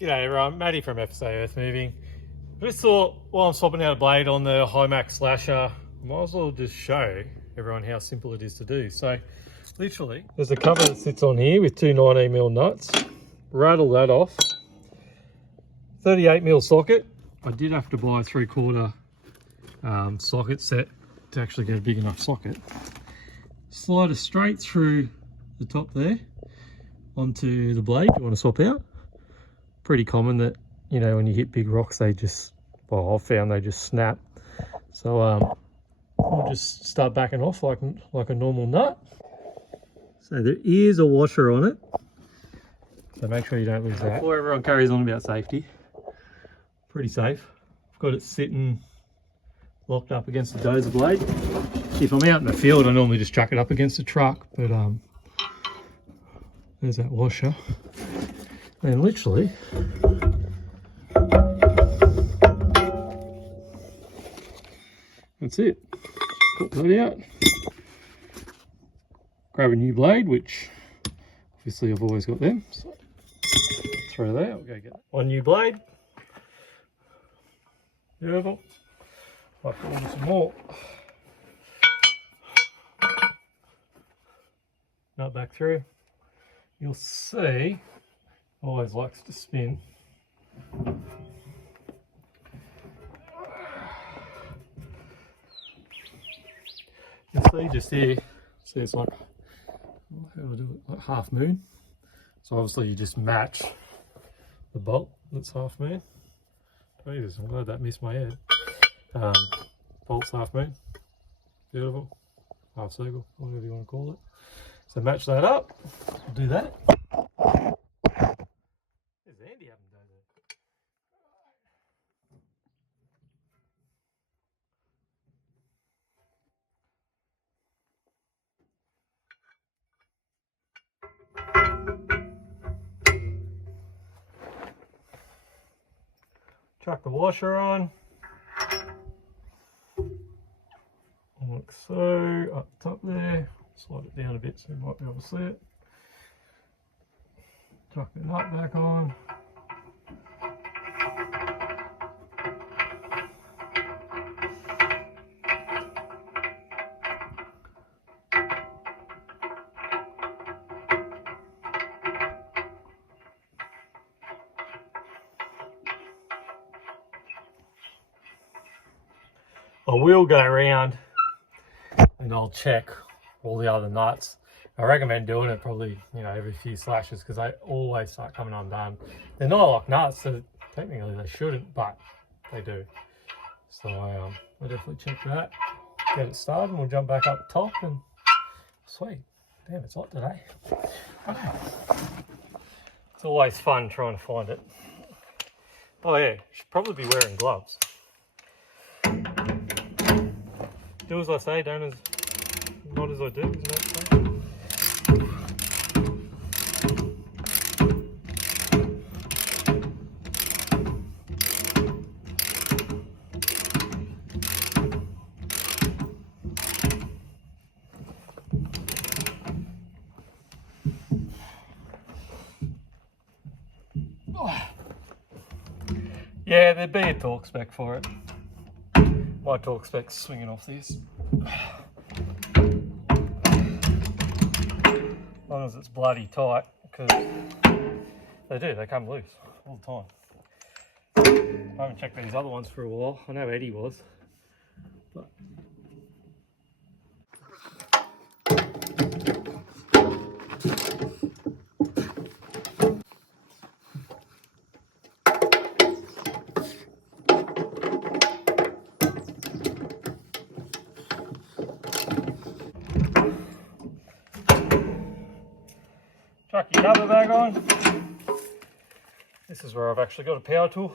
G'day everyone, Matty from F.S.A. Earthmoving. I just thought while I'm swapping out a blade on the Himac slasher, I might as well just show everyone how simple it is to do. So literally, there's a cover that sits on here with two 19mm nuts. Rattle that off. 38mm socket. I did have to buy a 3/4 socket set to actually get a big enough socket. Slide it straight through the top there onto the blade you want to swap out. Pretty common that, you know, when you hit big rocks they just, well, I've found they just snap. So I'll just start backing off like a normal nut. So there is a washer on it, so make sure you don't lose that. Before everyone carries on about safety, pretty safe. I've got it sitting locked up against the dozer blade. If I'm out in the field I normally just chuck it up against the truck, but there's that washer. And literally, that's it. Put that out. Grab a new blade, which obviously I've always got them. So throw that. I'll go get one new blade. Beautiful. I'll put on some more. Nut back through. You'll see. Always likes to spin. You'll see just here, see it's like, how do I do it, like half moon. So obviously you just match the bolt that's half moon. Jesus, I'm glad that missed my head. Bolt's half moon, beautiful, half circle, whatever you want to call it. So match that up, we'll do that. Andy haven't done it. Chuck the washer on. Like so, up top there. Slide it down a bit so you might be able to see it. Chuck the nut back on. I will go around and I'll check all the other nuts. I recommend doing it probably, you know, every few slashes because they always start coming undone. They're not like nuts, so technically they shouldn't, but they do. So I'll definitely check that, get it started, and we'll jump back up top and sweet. Damn, it's hot today. Okay. It's always fun trying to find it. Oh yeah, should probably be wearing gloves. Do as I say, don't as not as I do, isn't that so? Yeah, there'd be a torque spec for it. My torque spec's swinging off this. As long as it's bloody tight, because they come loose all the time. I haven't checked these other ones for a while. I know Eddie was. But chuck your cover back on. This is where I've actually got a power tool.